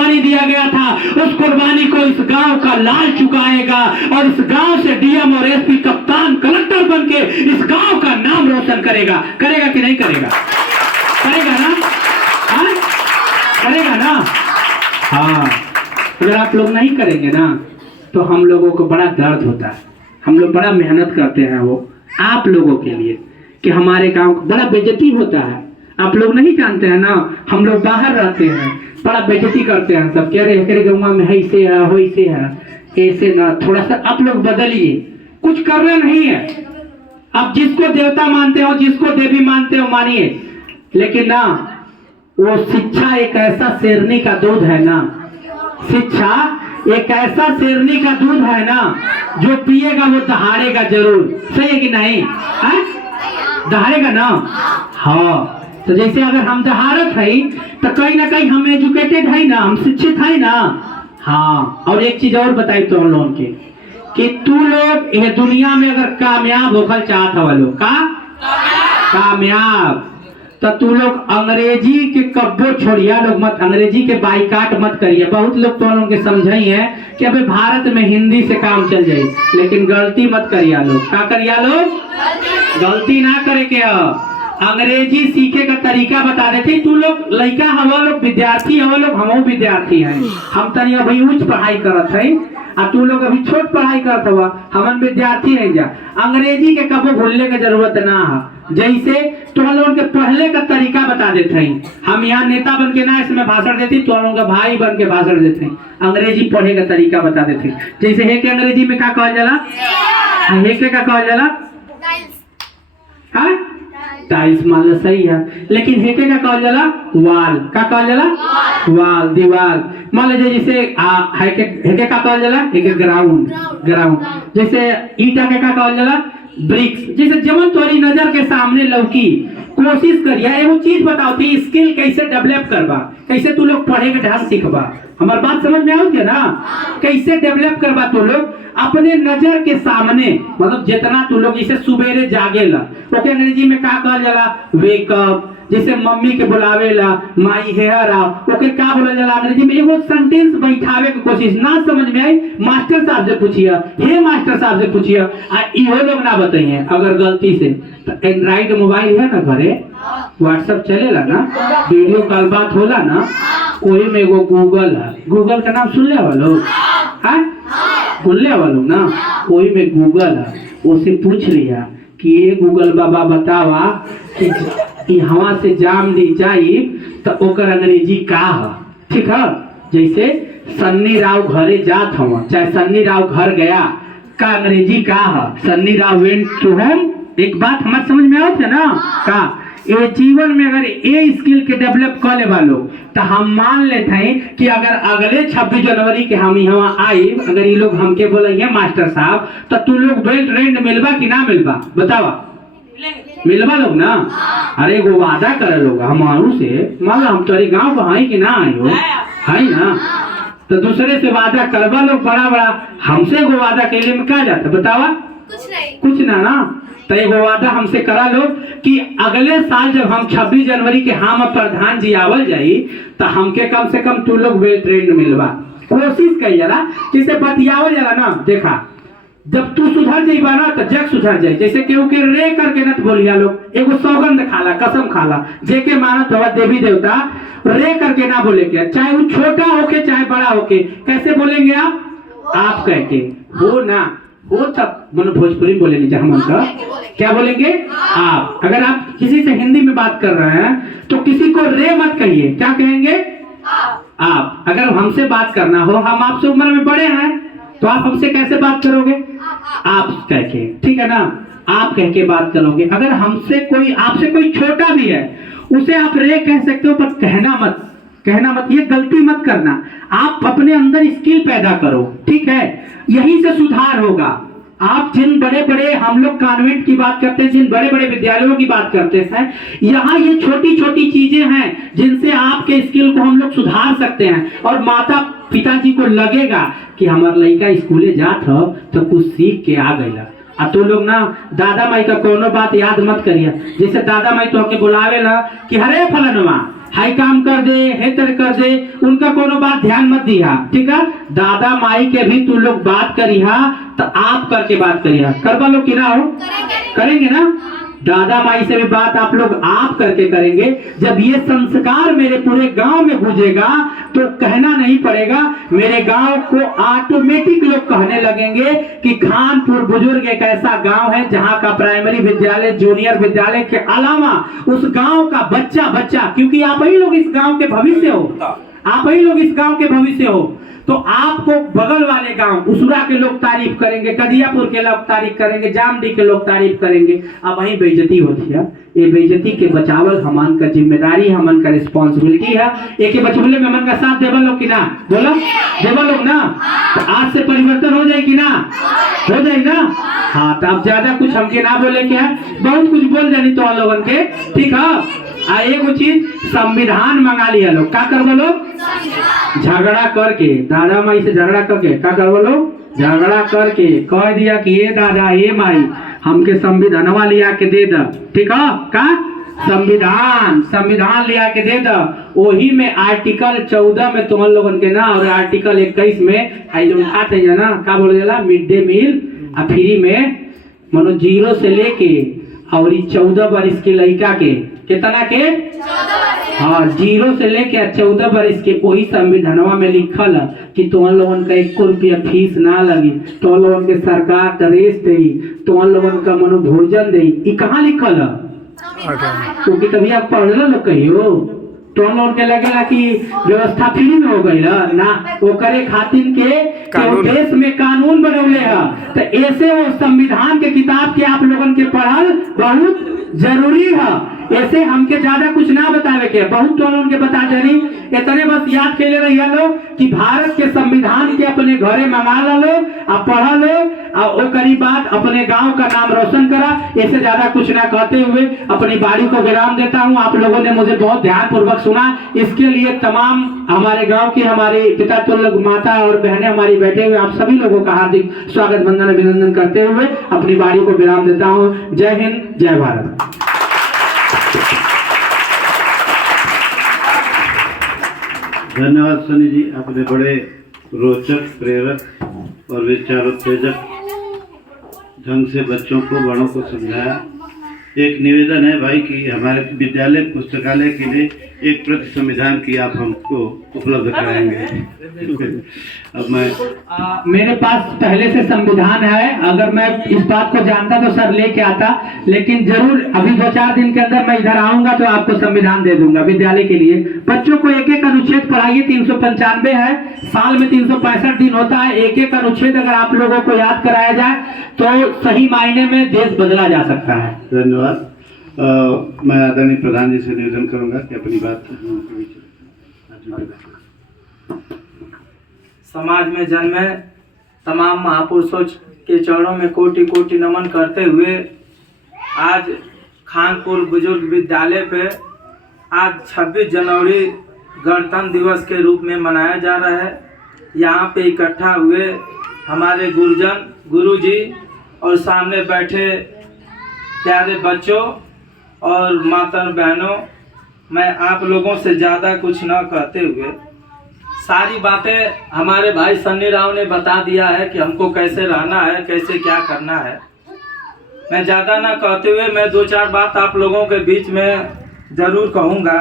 कुर्बानी दिया गया था, उस कुर्बानी को इस गांव का लाल चुकाएगा और इस गांव से डीएम और एसपी, कप्तान, कलेक्टर बन के इस गांव का नाम रोशन करेगा। करेगा कि नहीं करेगा? करेगा ना? हाँ? करेगा ना? हाँ। अगर आप लोग नहीं करेंगे ना तो हम लोगों को बड़ा दर्द होता है। हम लोग बड़ा मेहनत करते हैं वो आप लोगों के लिए कि हमारे गांव को बड़ा बेइज्जती होता है। आप लोग नहीं जानते हैं ना, हम लोग बाहर रहते हैं, बड़ा बेइज्जती करते हैं। सब कह रहे हैं गाँव में ऐसे है, वैसे है, ऐसे ना, थोड़ा सा आप लोग बदलिए। कुछ करना नहीं है। आप जिसको देवता मानते हो, जिसको देवी मानते हो, मानिए, लेकिन ना वो शिक्षा एक ऐसा शेरनी का दूध है ना, शिक्षा एक ऐसा शेरनी का दूध है ना, जो पिएगा वो दहाड़ेगा जरूर। सही है कि नहीं? है? दहाड़ेगा ना? हाँ। तो जैसे अगर हम दहाड़त है तो कहीं ना कहीं हम एजुकेटेड है ना, हम शिक्षित है ना। हाँ। और एक चीज और बताई तो हम लोगों के कि तू लोग ये दुनिया में अगर कामयाब होकर चाहत हो लोग का कामयाब, तो तू लोग अंग्रेजी के कब्बो छोड़िया लोग मत, अंग्रेजी के बाइकाट मत करिए। बहुत लोग तो लोगों के समझाई है कि अबे भारत में हिंदी से काम चल जाए, लेकिन गलती मत करिया लोग। क्या करिया लोग? गलती ना करे के अंग्रेजी सीखे का तरीका बता देते। तू लोग लड़का हवा लोग, विद्यार्थी हवा लोग, हम विद्यार्थी हैं, हम तनी अभी उच्च पढ़ाई करत है और तू लोग अभी छोट पढ़ाई करत हुआ, हम विद्यार्थी है। जा अंग्रेजी के कबो भूलने की जरूरत ना है। जैसे तुम लोगों के पढ़ने का तरीका बता देते हैं। हम यहाँ नेता बन के ना इसमें भाषण देते, तुम लोगों का भाई बन के भाषण देते हैं, अंग्रेजी पढ़े का तरीका बता देते हैं। जैसे हे के अंग्रेजी में क्या कहा जाला? हे के का कहा जाला? हाँ, टाइल्स मान लो, सही है। लेकिन हेके का कहा जाला? वाल। का कहा जाला? वाल, दीवार। मान लीजिए जैसे हेके का कहा जाला? हेके ग्राउंड, ग्राउंड। जैसे ईटा के का कहा जाला? ब्रिक्स। जैसे जमन तोरी नजर के सामने लौकी, कोशिश करिए एगो चीज बताओ थी, स्किल कैसे डेवलप करबा, कैसे तू लोग पढ़े के ढंग सीखबा। हमारी बात समझ में आओगे ना? कैसे डेवलप करबा तू लोग अपने नजर के सामने, मतलब जितना तू लोग इसे सुबेरे जागेला, ओके अंग्रेजी में क्या कहल जाला? वेकअप। जैसे मम्मी के बुलावेला माई हेयर आप, ओके क्या बोला जाला अंग्रेजी में? एगो सेंटेंस बैठावे की कोशिश, ना समझ में आई मास्टर साहब से पूछिए, हे मास्टर साहब से पूछिए। आ इहो लोग ना बताइए अगर गलती से। तो एंड्रॉइड मोबाइल है ना घरे, व्हाट्सएप चलेला ना, वीडियो कॉल बात होला ना, कोई में एगो गूगल है, गूगल का नाम सुन ले वालों? हाँ, सुनले वालों ना, कोई में गूगल है, उसे पूछ लिया कि ये गूगल बाबा बतावा कि हवा से जाम ली जाई तो ओकर अंग्रेजी का है? ठीक है। जैसे सन्नी राव घरे जात हवा, चाहे सन्नी राव घर गया, का अंग्रेजी का है? Sunny Rao went to home. एक बात हमारे समझ में आती है ना? का ये जीवन में अगर ये स्किल के डेवलप कर ले वालों, तो हम मान लेते हैं कि अगर अगले 26 जनवरी के हम यहाँ आए, अगर ये लोग हमके बोलेंगे मास्टर साहब, तो तू लोग वेल ट्रेंड मिलबा कि ना मिलबा? बतावा, मिलबा लोग ना? अरे वो वादा करे लोग हमारू से, मान लो हम तुम्हारी गाँव को आई कि ना आई हो, है ना? तो दूसरे से वादा करवा लोग बड़ा बड़ा, हमसे वो वादा के लिए में क्या जाता? बतावा, कुछ ना। तो एगो वादा हमसे करा लो कि अगले साल जब हम 26 जनवरी के हम प्रधान जी आवल जाई, तो हमके कम से कम तू लोग वेल ट्रेंड मिलवा। कोशिश कई जरा जिसे बतियावल जरा ना। देखा, जब तू सुधर जाइबा ना तो जग सुधर जाए। जैसे केहू के रे करके न बोलिया लोग, एगो सौगंध खाला, कसम खाला, जेके मानत होगा देवी देवता, रे करके ना बोले के, चाहे वो छोटा होके चाहे बड़ा होके। कैसे बोलेंगे आप कह के हो ना, वो तब मन भोजपुरी बोलेंगे जहां मन का, क्या बोलेंगे आप। अगर आप किसी से हिंदी में बात कर रहे हैं तो किसी को रे मत कहिए, क्या कहेंगे? आप। अगर हमसे बात करना हो, हम आपसे उम्र में बड़े हैं, तो आप हमसे कैसे बात करोगे? आप कह के, ठीक है ना? आप कह के बात करोगे। अगर हमसे कोई, आपसे कोई छोटा भी है, उसे आप रे कह सकते हो, पर कहना मत, कहना मत, ये गलती मत करना। आप अपने अंदर स्किल पैदा करो, ठीक है? यहीं से सुधार होगा। आप जिन बड़े बड़े, हम लोग कॉन्वेंट की बात करते हैं, जिन बड़े बड़े विद्यालयों की बात करते हैं, यहाँ ये छोटी छोटी चीजें हैं जिनसे आपके स्किल को हम लोग सुधार सकते हैं। और माता पिताजी को लगेगा कि हमारा लड़का स्कूले जात हो तो कुछ सीख के आ गया। तो लोग ना दादा माई का कोनो बात याद मत करिए। जैसे दादा माई तो हमके बुलावे ला कि हरे फलनवा, हाई काम कर दे, हे तर कर दे, उनका कोनो बात ध्यान मत दिया, ठीक है। दादा माई के भी तू लोग बात करिहा तो आप करके बात करिहा, करवा लो कि ना हो, करेंगे ना। दादा माई से भी बात आप लोग आप करके करेंगे। जब ये संस्कार मेरे पूरे गांव में गूंजेगा तो कहना नहीं पड़ेगा, मेरे गांव को ऑटोमेटिक लोग कहने लगेंगे कि खानपुर बुजुर्ग एक ऐसा गांव है जहां का प्राइमरी विद्यालय, जूनियर विद्यालय के अलावा उस गांव का बच्चा बच्चा, क्योंकि आप ही लोग इस गांव के भविष्य हो, आप ही लोग इस गांव के भविष्य हो, तो आपको बगल वाले गांव उसुरा के लोग तारीफ करेंगे, कदियापुर के लोग तारीफ करेंगे, जामडी के लोग तारीफ करेंगे। अब वही बेइज्जती होती है, ये बेइज्जती के बचावल हमन का जिम्मेदारी, हमन का रिस्पॉन्सिबिलिटी है। एक बचवले में हमन का साथ देवा लोग कि ना, बोलो देवा लोग ना, तो आज से परिवर्तन हो जाए कि ना, हो जाए ना। हाँ, तो अब ज्यादा कुछ हमके ना बोले क्या है, बहुत कुछ बोल जानी तो लोगन के, ठीक है। एगो चीज संविधान मंगा लिया लोग, क्या कर बोलो, झगड़ा करके, दादा माई से झगड़ा करके क्या कर बोलो, झगड़ा करके कह दिया कि ये दादा ये माई हमके संविधानवा लिया के दे द, ठीक है। का संविधान लिया के दे द, वही में आर्टिकल 14 में तुम लोगन के ना, और आर्टिकल 21 में आते हैं ना, क्या बोल जाला, मिड डे मील फ्री में, मनो 0 से लेके और 14 वर्ष के लड़का के, कितना के, हाँ 0 से लेके 14 वर्ष के, वही संविधानवा में लिखल है कि तुम लोगन का 1 रुपया फीस ना लगी, तुम लोगन के सरकार ड्रेस दे, तुम लोगन का मनो भोजन दे। ये कहाँ लिखल है, क्योंकि कभी आप पढ़ लो कहियो तो हम लोग के लगेगा कि व्यवस्था फ्री में हो गई ना, वो करे खातिर के देश में कानून बनौले है, तो ऐसे वो संविधान के किताब के आप लोगन के पढ़ल बहुत जरूरी है। ऐसे हमके ज्यादा कुछ ना बतावे के, बहुत तो उनके बता देनी, इतने बस याद के ले रही लो कि भारत के संविधान के अपने घरे मंगा लो, आप पढ़ा लो, और करी बात अपने गांव का नाम रोशन करा। ऐसे ज्यादा कुछ ना कहते हुए अपनी बाड़ी को विराम देता हूं। आप लोगों ने मुझे बहुत ध्यान पूर्वक सुना, इसके लिए तमाम हमारे गांव की, हमारे पिता तुल्य माता और बहनें हमारी बैठे हुए, आप सभी लोगों का हार्दिक स्वागत वंदन अभिनंदन करते हुए अपनी बाड़ी को विराम देता हूँ। जय हिंद, जय भारत। धन्यवाद सनी जी, आपने बड़े रोचक, प्रेरक और विचारोत्तेजक ढंग से बच्चों को, बड़ों को समझाया। एक निवेदन है भाई कि हमारे विद्यालय पुस्तकालय के लिए एक प्रति संविधान की आप हमको उपलब्ध कराएंगे। अब मैं मेरे पास पहले से संविधान है, अगर मैं इस बात को जानता तो सर लेके आता, लेकिन जरूर अभी 2-4 दिन के अंदर मैं इधर आऊंगा तो आपको संविधान दे दूंगा विद्यालय के लिए। बच्चों को एक एक अनुच्छेद पढ़ाइए, 395 है, साल में 365 दिन होता है। एक एक अनुच्छेद अगर आप लोगों को याद कराया जाए तो सही मायने में देश बदला जा सकता है। धन्यवाद। मैं आदरणीय प्रधान जी से निवेदन करूंगा कि अपनी बात समाज में जन्मे तमाम महापुरुषों के चरणों में कोटि कोटि नमन करते हुए आज खानपुर बुजुर्ग विद्यालय पे आज 26 जनवरी गणतंत्र दिवस के रूप में मनाया जा रहा है। यहाँ पे इकट्ठा हुए हमारे गुरुजन, गुरुजी और सामने बैठे प्यारे बच्चों और माता बहनों, मैं आप लोगों से ज़्यादा कुछ न कहते हुए सारी बातें हमारे भाई सन्नी राव ने बता दिया है कि हमको कैसे रहना है, कैसे क्या करना है। मैं ज़्यादा ना कहते हुए मैं 2-4 बात आप लोगों के बीच में ज़रूर कहूँगा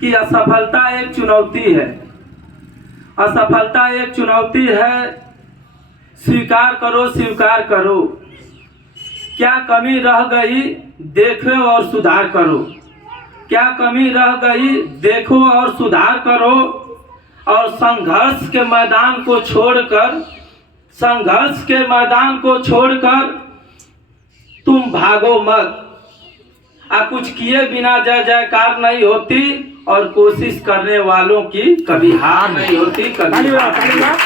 कि असफलता एक चुनौती है, असफलता एक चुनौती है। स्वीकार करो, स्वीकार करो। क्या कमी रह गई देखो और सुधार करो, क्या कमी रह गई देखो और सुधार करो। और संघर्ष के मैदान को छोड़कर, संघर्ष के मैदान को छोड़कर तुम भागो मत। कुछ किए बिना जय जयकार नहीं होती और कोशिश करने वालों की कभी हार नहीं होती, कभी हार।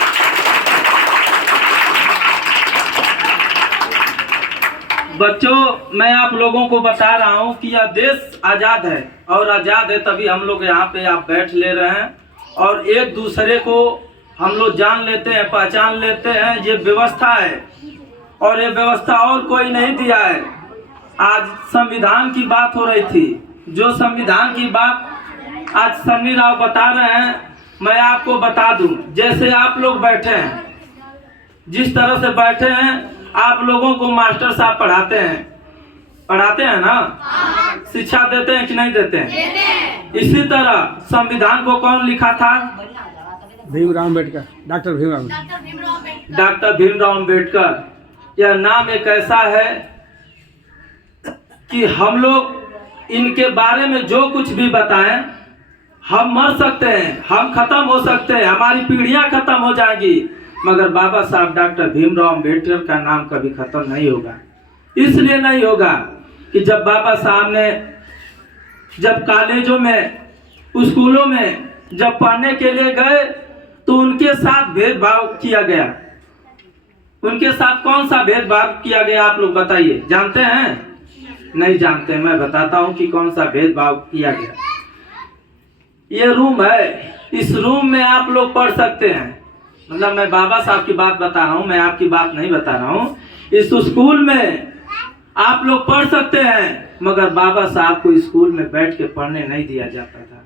बच्चों, मैं आप लोगों को बता रहा हूँ कि यह देश आज़ाद है, और आज़ाद है तभी हम लोग यहाँ पे आप बैठ ले रहे हैं और एक दूसरे को हम लोग जान लेते हैं, पहचान लेते हैं। ये व्यवस्था है और ये व्यवस्था और कोई नहीं दिया है। आज संविधान की बात हो रही थी, जो संविधान की बात आज सन्नी राव बता रहे हैं, मैं आपको बता दूं, जैसे आप लोग बैठे हैं, जिस तरह से बैठे हैं, आप लोगों को मास्टर साहब पढ़ाते हैं ना, शिक्षा देते हैं कि नहीं देते हैं? इसी तरह संविधान को कौन लिखा था? भीमराव अम्बेडकर, डॉक्टर भीमराव अम्बेडकर। यह नाम एक ऐसा है कि हम लोग इनके बारे में जो कुछ भी बताएं, हम मर सकते हैं, हम खत्म हो सकते हैं, हमारी पीढ़ियां खत्म हो जाएंगी, मगर बाबा साहब डॉक्टर भीमराव अम्बेडकर का नाम कभी खत्म नहीं होगा। इसलिए नहीं होगा कि जब बाबा साहब ने जब कॉलेजों में, स्कूलों में जब पढ़ने के लिए गए तो उनके साथ भेदभाव किया गया। उनके साथ कौन सा भेदभाव किया गया, आप लोग बताइए, जानते हैं? नहीं जानते, मैं बताता हूं कि कौन सा भेदभाव किया गया। ये रूम है, इस रूम में आप लोग पढ़ सकते हैं, मतलब मैं बाबा साहब की बात बता रहा हूं, मैं आपकी बात नहीं बता रहा हूं। इस स्कूल में आप लोग पढ़ सकते हैं, मगर बाबा साहब को स्कूल में बैठ के पढ़ने नहीं दिया जाता था।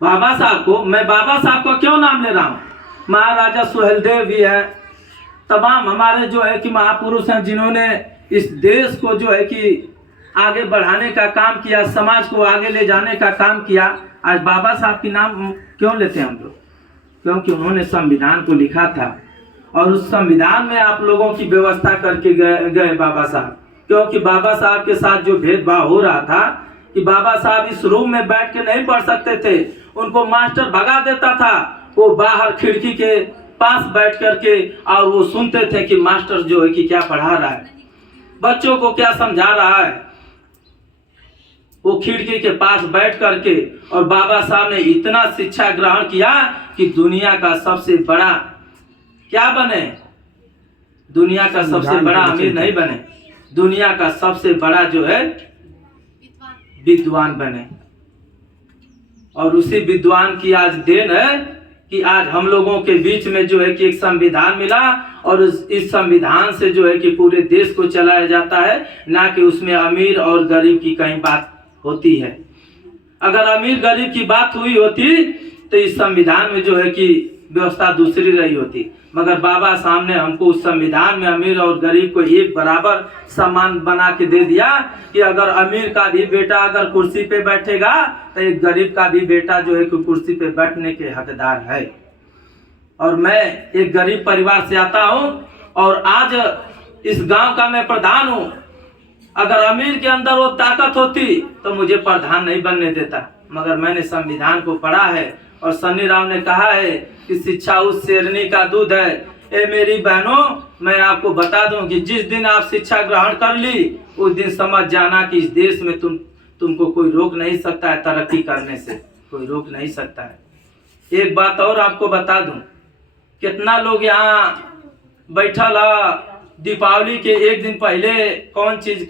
बाबा साहब को, मैं बाबा साहब का क्यों नाम ले रहा हूं? महाराजा सुहेलदेव भी है, तमाम हमारे जो है कि महापुरुष हैं, जिन्होंने इस देश को जो है कि आगे बढ़ाने का काम किया, समाज को आगे ले जाने का काम किया। आज बाबा साहब की नाम क्यों लेते हैं हम लोग? क्योंकि उन्होंने संविधान को लिखा था और उस संविधान में आप लोगों की व्यवस्था करके गए बाबा साहब। क्योंकि बाबा साहब के साथ जो भेदभाव हो रहा था कि बाबा साहब इस रूम में बैठ के नहीं पढ़ सकते थे, उनको मास्टर भगा देता था, वो बाहर खिड़की के पास बैठ करके और वो सुनते थे कि मास्टर जो है कि क्या पढ़ा रहा है, बच्चों को क्या समझा रहा है। वो खिड़की के पास बैठ करके, और बाबा साहब ने इतना शिक्षा ग्रहण किया कि दुनिया का सबसे बड़ा क्या बने, दुनिया का सबसे बड़ा अमीर नहीं बने, दुनिया का सबसे बड़ा जो है विद्वान बने। और उसी विद्वान की आज देन है कि आज हम लोगों के बीच में जो है कि एक संविधान मिला, और इस संविधान से जो है कि पूरे देश को चलाया जाता है, ना कि उसमें अमीर और गरीब की कहीं बात होती है। अगर अमीर गरीब की बात हुई होती तो इस संविधान में जो है कि व्यवस्था दूसरी रही होती, मगर बाबा साहब ने हमको उस संविधान में अमीर और गरीब को एक बराबर सम्मान बना के दे दिया कि अगर अमीर का भी बेटा अगर कुर्सी पे बैठेगा तो एक गरीब का भी बेटा जो है कि कुर्सी पे बैठने के हकदार है। और मैं एक गरीब परिवार से आता हूँ और आज इस गांव का मैं प्रधान हूँ। अगर अमीर के अंदर वो ताकत होती तो मुझे प्रधान नहीं बनने देता, मगर मैंने संविधान को पढ़ा है। और सन्नी राव ने कहा है कि शिक्षा उस शेरनी का दूध है। ए मेरी बहनों, मैं आपको बता दूं कि जिस दिन आप शिक्षा ग्रहण कर ली, उस दिन समझ जाना कि इस देश में तुमको कोई रोक नहीं सकता है, तरक्की करने से कोई रोक नहीं सकता है। एक बात और आपको बता दूं, कितना लोग यहाँ बैठा ला, दीपावली के एक दिन पहले कौन चीज